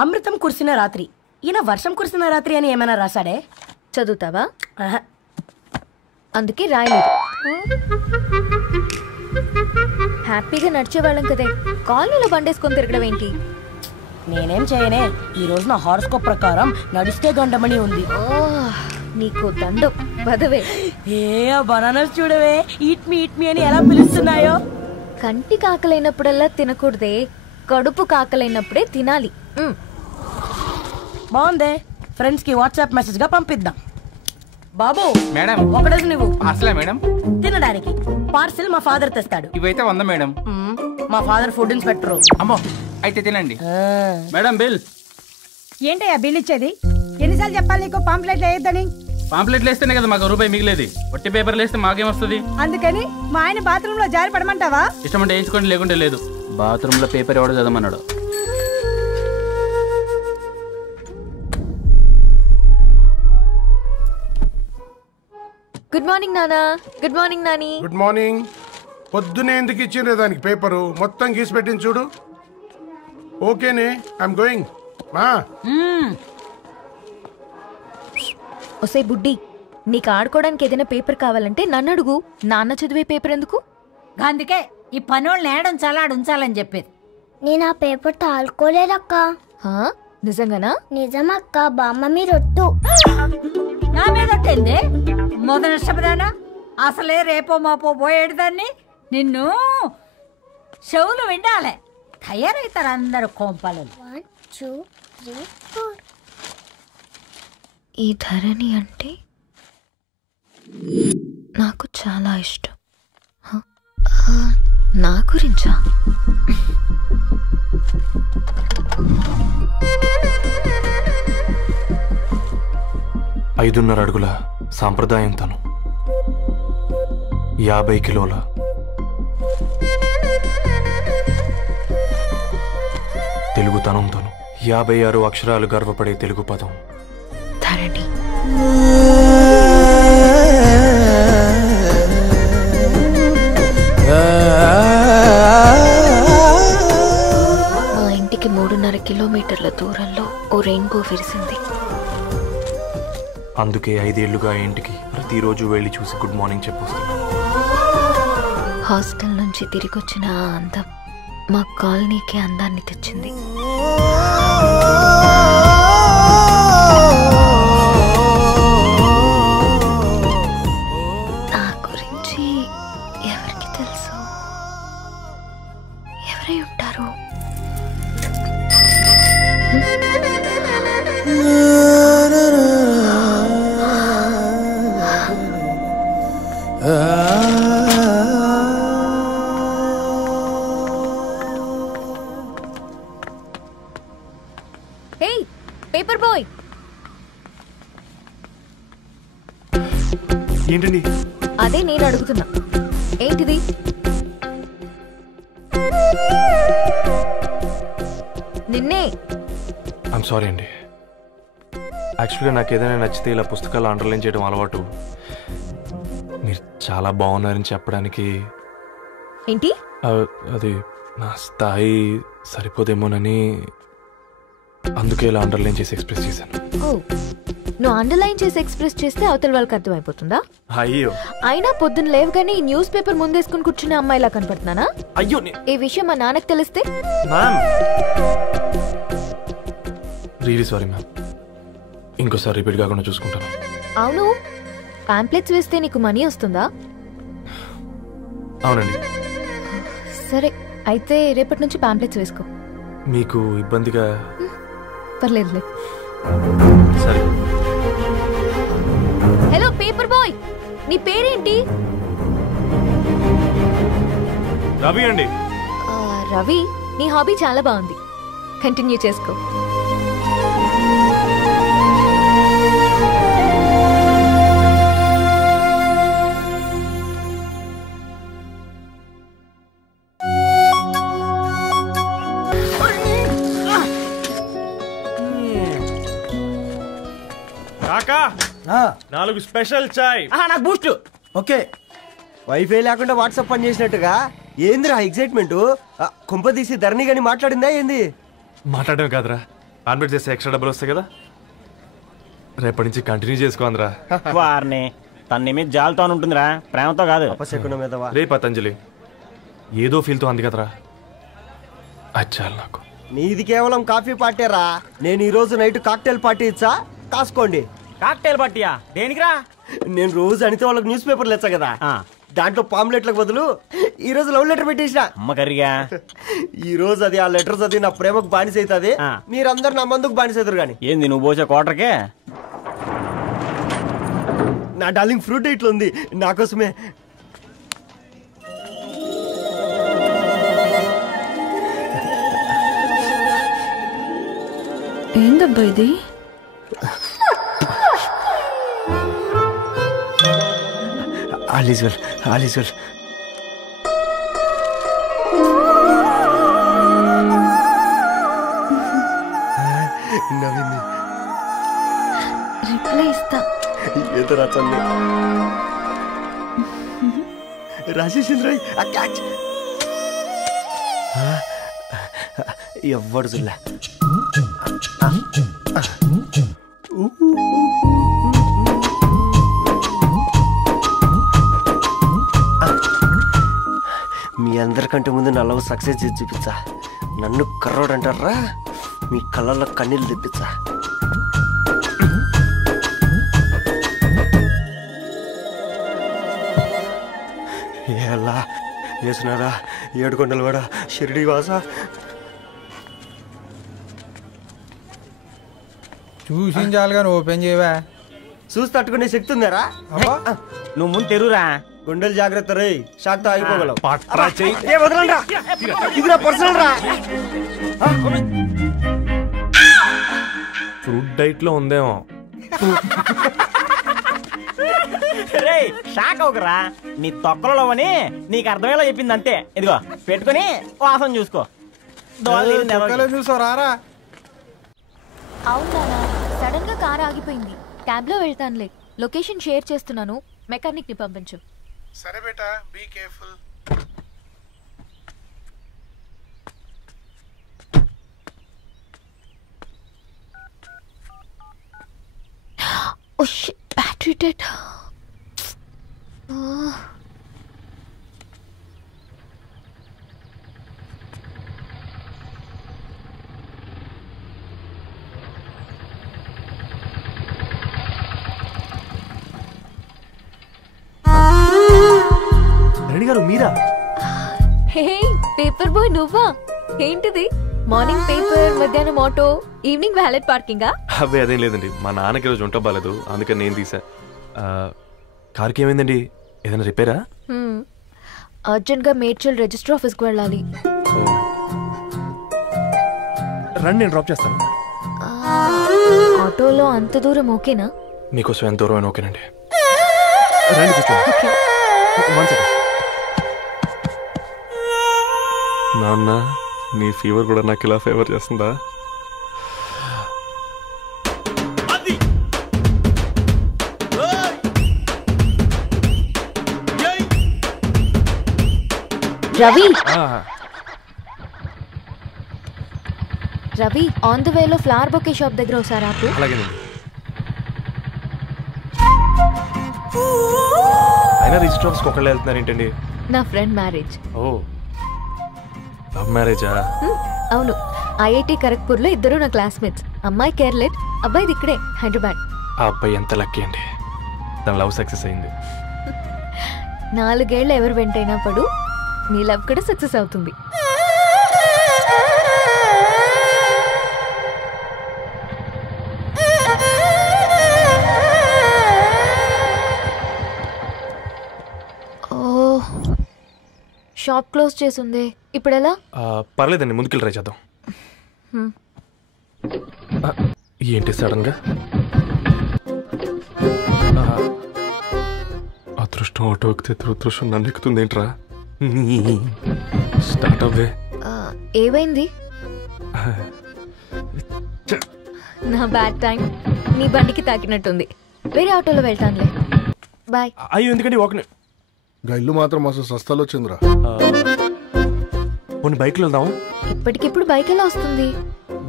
అమృతం కురిసిన రాత్రి. ఈయన వర్షం కురిసిన రాత్రి అని ఏమైనా రాశాడే? చదువుతావా? అందుకే రాయలేదు. హ్యాపీగా నడిచేవాళ్ళం కదే, కాలనీలో బండేసుకొని తిరగడం ఏంటి? నేనేం చేయనే, ఈ రోజు నా హారోస్కోప్ ప్రకారం నడిస్తే గండమని ఉంది. నీకు దండం పదవే. ఏ బనానాస్ చూడవే, ఈట్ మీ అని ఎలా పిలుస్తున్నాయో. కంటి కాకలైనప్పుడల్లా తినకూడదే, కడుపు కాకలైనప్పుడే తినాలి. బాగుందే, ఫ్రెండ్స్ కి వాట్సాప్ మెసేజ్ గా పంపిద్దాం. బాబు మేడం, ఒకటేసి నువ్వు అసలే మేడం తినడానికి పార్సిల్ మా ఫాదర్ తెస్తాడు. ఇవైతే 100 మేడం. మా ఫాదర్ ఫుడ్ ఇన్స్పెక్టర్. అమ్మో, అయితే తినండి. Madam bill. ఏంటయ్యా బిల్ ఇచ్చేది? ఎన్నిసార్లు చెప్పాలి నీకు పాంప్లెట్లు వేయొద్దని? పాంప్లెట్లు వేస్తేనే కదా మాకు రూపాయి మిగిలేది. వట్టి పేపర్లు వేస్తే మాకేం వస్తుంది? అందుకని మా ఆయన బాత్రూమ్ లో జారి పడమంటావా? ఇష్టమంటే వేయించుకోండి, లేకుంటే లేదు. బాత్రూమ్ లో పేపర్ ఎవడో చదవమన్నాడు. గుడ్ మార్నింగ్ నానా. Good morning Nani. Good morning. పొద్దునే ఎందుకు ఇచ్చిండ్రే దానికి పేపరు? మొత్తం గీసి పెట్టింది చూడు. ఓకేనే, ఐఎమ్ గోయింగ్. మా ఒసే బుడ్డి, నీకు ఆడుకోవడానికి ఏదైనా పేపర్ కావాలంటే నన్ను అడుగు. నాన్న చదివే పేపర్ ఎందుకు? అందుకే ఈ పనోళ్ళని ఏడుంచాలా ఉంచాలని చెప్పేది. నేను ఆ పేపర్ తాలుకోలేదక్క. నిజంగానా? నిజమక్క, బామ్మ మీరొట్టు. నా మీద ఒట్టింది మొదటి నష్టపదానా? అసలే రేపో మాపో పోయేడు దాన్ని. నిన్ను చెవులు వినాలే, తయారవుతారు అందరు కోంపాలు. 1 2 3 4. ఈ ధరణి అంటే నాకు చాలా ఇష్టం. నా గురించా? ఐదున్నర అడుగుల సాంప్రదాయం తను, 50 కిలోల తెలుగుతనం తను, 56 అక్షరాలు గర్వపడే తెలుగు పదం ధరణి. మా ఇంటికి 3.5 కిలోమీటర్ల దూరంలో ఓ రెయిన్బో విరిసింది. అందుకే 5 ఏళ్లుగా ఇంటికి ప్రతిరోజు వెళ్ళి చూసి గుడ్ మార్నింగ్ చెప్పొస్తున్నాను. హాస్టల్ నుంచి తిరిగి వచ్చిన ఆ అందం మా కాలనీకి అందాన్ని తెచ్చింది. నా గురించి ఎవరికి తెలుసు? ఎవరై ఉంటారు? Paper boy. ఏంటండి? అదే నేను అడుగుతున్నా, ఏంటిది? నిన్నే. ఐమ్ సారీ అండి. యాక్చువల్గా నాకు ఏదైనా నచ్చితే ఇలా పుస్తకాలు అండర్లైన్ చేయడం అలవాటు. మీరు చాలా బాగున్నారని చెప్పడానికి. ఏంటి? అది నా స్థాయి సరిపోదేమోనని, అందుకే ఇలా అండర్లైన్ చేసి ఎక్స్ప్రెస్ చేశాను. ఓ, నువ్వు అండర్లైన్ చేసి ఎక్స్ప్రెస్ చేస్తే అవతల వాళ్ళకి అర్థమైపోతుందా? అయ్యో, అయినా పొద్దున్న లేవగానే ఈ న్యూస్ పేపర్ ముందేసుకుని కూర్చునే అమ్మాయిలా కనపడుతున్నానా? అయ్యో, ఈ విషయం మా నాన్నకు తెలిస్తే? Ma'am, really sorry ma'am. ఇంకోసారి రిపీట్ కాకుండా చూసుకుంటాను. అవును, పాంప్లెట్స్ వేస్తే నీకు మనీ వస్తుందా? అవునండి. సరే, అయితే రేపటి నుంచి పాంప్లెట్స్ వేసుకో. మీకు ఇబ్బందిగా? పర్లేదులే. సరే. హలో పేపర్ బాయ్, నీ పేరేంటి? రవి అండి. రవి, నీ హాబీ చాలా బాగుంది, కంటిన్యూ చేసుకో. కాకా, 4 స్పెషల్ చాయ్. నాకు బూస్ట్. ఓకే, వైఫై లేకుండా వాట్సాప్ పని చేసినట్టుగా ఏందిరా ఎగ్జైట్మెంట్? కుంప తీసి ధరణి గాని మాట్లాడిందా ఏంది? మాట్లాడడం కాదురా, కాన్వర్ట్ చేస్తే ఎక్స్ట్రా డబ్బులు వస్తాయి కదా, రేపటి నుంచి కంటిన్యూ చేసుకోందిరా. వారిని తన మీద జాలతో ఉంటుందిరా, ప్రేమతో కాదు. రే పతంజలి, ఏదో ఫీల్తో అంది కదరా, అచ్చాలి నాకు. నీది కేవలం కాఫీ పార్టీరా, నేను ఈరోజు నైట్ కాక్టైల్ పార్టీ ఇచ్చా, కాసుకోండి. కాక్టైల్ పార్టీయా? దేనికిరా? నేను రోజు అనితే వాళ్ళకి న్యూస్ పేపర్లు ఇచ్చా కదా, దాంట్లో పాంప్లెట్లకు బదులు ఈ రోజు లవ్ లెటర్ పెట్టేసిన. అమ్మ కర్రీగా ఈ రోజు అది ఆ లెటర్ చదివి నా ప్రేమకు బానిస అవుతుంది, మీరందరు నా మందుకు బానిస అవుతారు. కానీ ఏంది నువ్వు పోసే కోటర్కే? నా డార్లింగ్ ఫ్రూట్ ఇట్లా ఉంది నా కోసమే. ఏందబ్బా ఇది? All is well, all is well. నవ్వింది. రిప్లై ఇస్తా. ఏదో రాచండి రాజేసింద్ర ఎవ్వడు చూడలే. మీ అందరికంటే ముందు నా లవ్ సక్సెస్ చేసి చూపించా. నన్ను కర్రోడు అంటారా, మీ కళ్ళల్లో కన్నీళ్ళు తెప్పించా. ఎలా వేసినారా ఏడుకొండలు కూడా షిరిడి వాస. చూసించాలి కానీ ఓపెన్ చేయవా? చూసి తట్టుకునే శక్తి ఉందారా? నువ్వు ముందు తెరురా. గుండెలు జాగ్రత్త రే, షాక్తో ఆగిపోగలవు. ఫ్రూట్ డైట్ లో ఉందేమో. షాక్ అవకరా, నీ తొక్కలలో అని నీకు అర్థమయ్యేలా చెప్పింది అంతే. ఇదిగో పెట్టుకుని వాసన చూసుకో. చూసారా? అవునా, సడన్ గా కార్ ఆగిపోయింది. క్యాబ్ లో వెళ్తానులే. లొకేషన్ షేర్ చేస్తున్నాను, మెకానిక్ ని పంపించు. సరే బేటా, be careful. Oh shit, battery dead. Reddy గారు మీరా? హే పేపర్ బాయ్, నువ్వా? ఏంటిది? మార్నింగ్ పేపర్, మధ్యాహ్నం ఆటో, ఈవినింగ్ వ్యాలెట్ పార్కింగా? అవే అదేం లేదండి, మా నాన్నకి రోజు ఉంట బాగాలేదు, అందుకని నేను తీసా. కార్కి ఏమైందండి? ఏదైనా రిపేరా? అర్జెంట్ గా మేడ్చల్ రిజిస్టర్ ఆఫీస్ కు వెళ్ళాలి. రండి, నేను డ్రాప్ చేస్తాను. ఆటోలో అంత దూరం ఓకేనా? మీకోసం ఎంత దూరం అయినా ఓకేనండి. రండి కూర్చోండి. నాన్న, నీ ఫీవర్ కూడా నాకు ఇలా ఫేవర్ చేస్తుందా? రవి, రవి, ఆన్ ద వేలో ఫ్లవర్ బొకే షాప్ దగ్గర ఒకసారి ఆపు. అలాగేనండి. అయినా రిజిస్టర్ ఆఫీస్కి ఒకళ్ళు వెళ్తున్నారు ఏంటండి? నా ఫ్రెండ్ మ్యారేజ్. ఓ, లవ్ మ్యారేజా? అవును, ఐఐటి ఖరగ్పూర్ లో ఇద్దరు నా క్లాస్మేట్స్. అమ్మాయి కేర్లెట్, అబ్బాయిది ఇక్కడే హైదరాబాద్. ఆ అబ్బాయి ఎంత లక్కీ అండి, తన లవ్ సక్సెస్ అయింది. 4 ఏళ్ళు ఎవరు వెంటైనా పడు, నీ లవ్ కూడా సక్సెస్ అవుతుంది. ఓ, షాప్ క్లోజ్ చేసింది, ఇప్పుడు ఎలా? పర్లేదండి, ముందుకెళ్ళి ట్రై చేద్దాం. ఏంటి సడన్ గా? అదృష్టం ఆటో ఎక్కితే దురదృష్టం నన్ను ఎక్కుతుంది ఏంట్రా? స్టార్ట్ అవ్వే. ఏమైంది? నా బ్యాడ్ టైం నీ బండికి తాకినట్టుంది. వేరే ఆటోలో వెళ్తానులే, బాయ్. అయ్యో ఎందుకండి ఒక ఇల్లు మాత్రం అసలు సస్తాలో వచ్చిందిరా. కొన్ని బైక్లో వెళ్దాం. ఇప్పటికిప్పుడు బైక్ ఎలా వస్తుంది?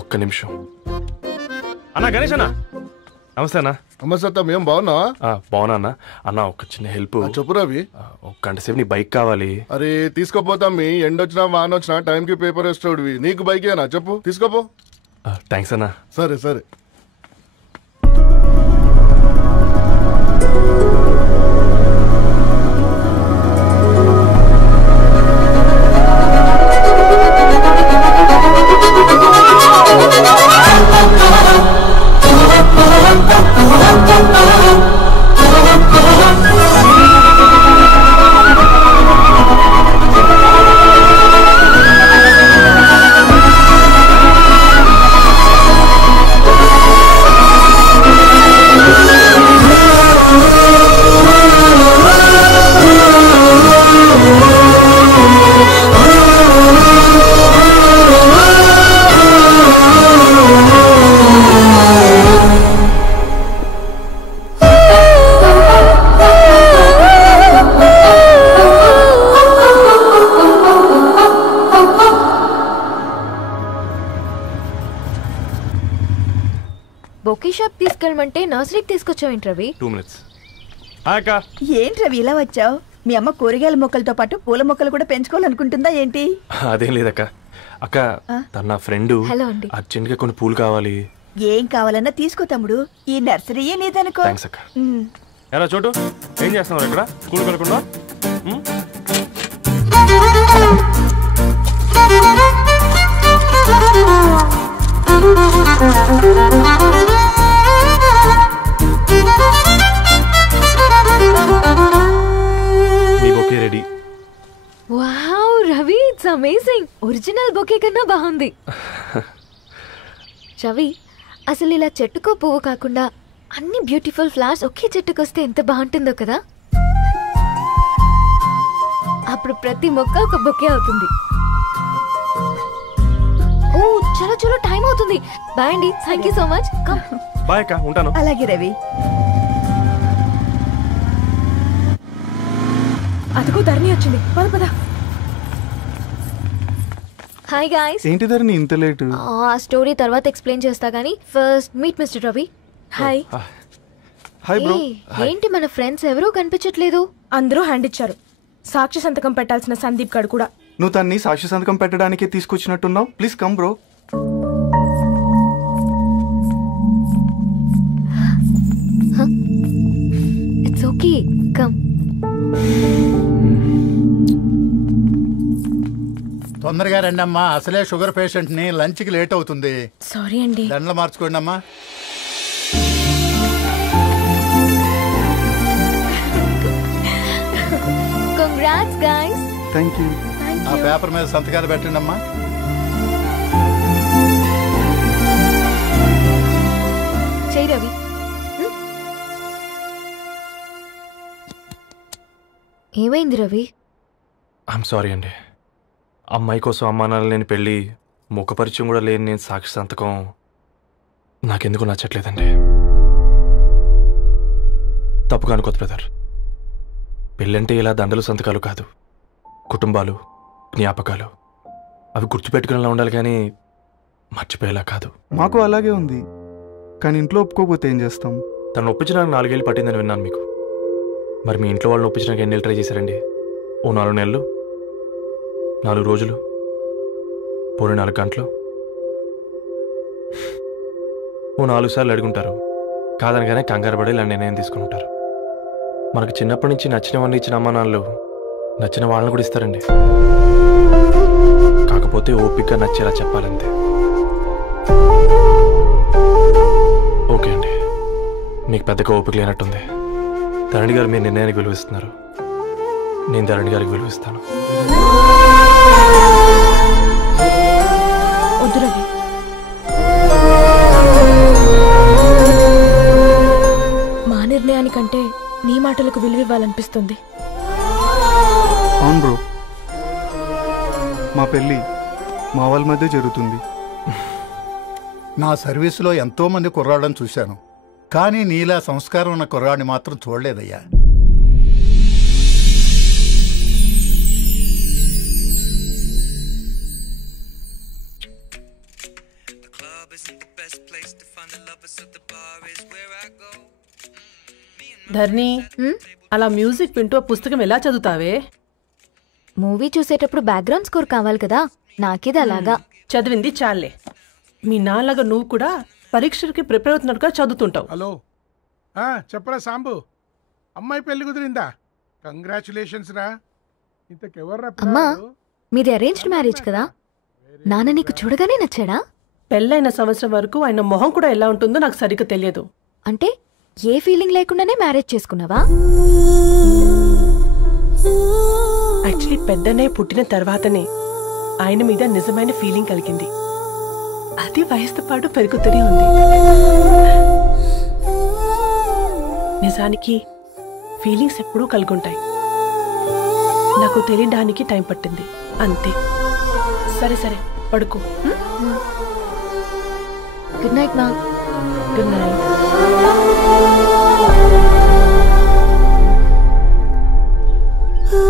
ఒక్క నిమిషం. అన్నా గణేష్ అన్న నమస్తే అన్న. నమస్తే. మేము బాగున్నావా? బాగున్నా అన్న. అన్న ఒక చిన్న హెల్ప్. చెప్పు రవి. ఒక గంట సేపు నీ బైక్ కావాలి. అరే తీసుకోపోతాం. మీ ఎండొచ్చినా వాన వచ్చినా టైంకి పేపర్ వేస్తాడువి. నీకు బైకేనా? చెప్పు, తీసుకోపో. థ్యాంక్స్ అన్న. సరే సరే. బొకే షాప్ తీసుకెళ్ళమంటే నర్సరీకి తీసుకొచ్చావేంటి రవి? 2 minutes. ఏంటి రవి ఇలా వచ్చావు? మీ అమ్మ కూరగాయల మొక్కలతో పాటు పూల మొక్కలు కూడా పెంచుకోవాలనుకుంటుందా ఏంటి? అదేం లేదక్క. అక్క తన నా ఫ్రెండ్. హలో అండి. అర్జెంట్ గా కొన్ని పూలు కావాలి. ఏం కావాలన్నా తీసుకో తమ్ముడు. ఈ నర్సరీయే నీదనుకో. థ్యాంక్స్ అక్క. ఎలా చోటు ఏం చేస్తున్నావు ఇక్కడ? స్కూల్ వెళ్ళకుండా మీ bouquet ready. Wow Ravi, it's amazing. Original bouquet కన్నా బాగుంది. రవి, అసలు ఇలా చెట్టుకో పువ్వు కాకుండా అన్ని బ్యూటిఫుల్ ఫ్లవర్స్ ఒకే చెట్టుకు వస్తే ఎంత బాగుంటుందో కదా. అప్పుడు ప్రతి మొక్క ఒక బొకే అవుతుంది. ఓ చలో చలో, టైం అవుతుంది. బాయ్ అండి. Thank you so much. Come. Bye అక్క, ఉంటాను. అలాగే రవి. అదిగో ధరణి వచ్చింది. పద పద. Hi guys. ఏంటి ధరణి ఇంత లేట్? ఆ స్టోరీ తర్వాత ఎక్స్ప్లెయిన్ చేస్తా గానీ first meet mister Ravi. Hi. Hi bro. ఏంటి మన ఫ్రెండ్స్ ఎవరూ కనిపించట్లేదు? అందరూ హ్యాండ్ ఇచ్చారు. సాక్షి సంతకం పెట్టాల్సిన సందీప్ గడు కూడా. నువ్వు తన్ని సాక్షి సంతకం పెట్టడానికే తీసుకొచ్చినట్టున్నావు. Please come bro. It's okay, come. తొందరగా రండి అమ్మా. అసలే షుగర్ పేషెంట్ ని, లంచ్ కి లేట్ అవుతుంది. సారీ అండి. దండలు మార్చుకోండి అమ్మా. Congrats guys. Thank you. ఆ పేపర్ మీద సంతకాలు పెట్టండి అమ్మా. చెయ్యి రవి. ఏమైంది రవి? ఐఎమ్ సారీ అండి. అమ్మాయి కోసం అమ్మా నాన్న లేని పెళ్ళి, ముఖపరిచయం కూడా లేని నేను సాక్షి సంతకం నాకెందుకు నచ్చట్లేదండి. తప్పుగా అనుకోదు బ్రదర్. పెళ్ళంటే ఇలా దండలు సంతకాలు కాదు, కుటుంబాలు, జ్ఞాపకాలు. అవి గుర్తుపెట్టుకునేలా ఉండాలి కానీ మర్చిపోయేలా కాదు. మాకు అలాగే ఉంది, కానీ ఇంట్లో ఒప్పుకోకపోతే ఏం చేస్తాం? తను ఒప్పించడానికి 4 ఏళ్ళు పట్టిందని విన్నాను మీకు. మరి మీ ఇంట్లో వాళ్ళని ఒప్పించడానికి ఎన్ని ఏళ్ళు ట్రై చేశారండి? ఓ 4 నెలలు, 4 రోజులు, పోనీ 4 గంటలు, ఓ 4 సార్లు అడుగుంటారు. కాదనగానే కంగారు పడి ఇలా నిర్ణయం తీసుకుని ఉంటారు. మనకు చిన్నప్పటి నుంచి నచ్చినవన్నీ ఇచ్చిన అమ్మా నాన్నలు నచ్చిన వాళ్ళని కూడా ఇస్తారండి. కాకపోతే ఓపికగా నచ్చేలా చెప్పాలంతే. ఓకే అండి, మీకు పెద్దగా ఓపిక లేనట్టుంది. ధరణి గారు మీ నిర్ణయానికి విలువిస్తున్నారు, నేను ధరణి గారికి విలువిస్తాను. వద్దు రవి. మా నిర్ణయానికంటే నీ మాటలకు విలువివ్వాలనిపిస్తుంది. అవును బ్రో, మా పెళ్ళి మా వాళ్ళ మధ్య జరుగుతుంది. నా సర్వీసులో ఎంతో మంది కుర్రాళ్ళని చూశాను, కానీ నీలా సంస్కారం ఉన్న కుర్రాడిని మాత్రం చూడలేదయ్యా. ధర్ని అలా మ్యూజిక్ వింటూ పుస్తకం ఎలా చదువుతావే? మూవీ చూసేటప్పుడు బ్యాక్గ్రౌండ్ స్కోర్ కావాలి కదా, నాకేది అలాగా. చదివింది చాలే. మీ నాన్నగా నువ్వు కూడా పరీక్షలకి ప్రిపేర్ అవుతున్నట్టుగా చదువుతుంటావు. హలో చెప్పరా సాంబు, అమ్మాయి పెళ్లి కుదిరిందా? కంగ్రాచులేషన్స్ రా. ఇంతకెవర్రా? అమ్మా, మీది అరేంజ్డ్ మ్యారేజ్ కదా, నాన్న నీకు చూడగానే నచ్చాడా? పెళ్ళైన సంవత్సరం వరకు ఆయన మొహం కూడా ఎలా ఉంటుందో నాకు సరిగ్గా తెలియదు. అంటే ఏ ఫీలింగ్ లేకుండానే మ్యారేజ్ చేసుకున్నావా? యాక్చువల్లీ పెద్దనే పుట్టిన తర్వాతనే ఆయన మీద నిజమైన ఫీలింగ్ కలిగింది. అది వయసుతో పాటు పెరుగుతూనే ఉంది. నిజానికి ఫీలింగ్స్ ఎప్పుడూ కలుగుంటాయి. నాకు తెలియడానికి టైం పట్టింది అంతే. సరే సరే పడుకో. గుడ్ నైట్ మా. Good night.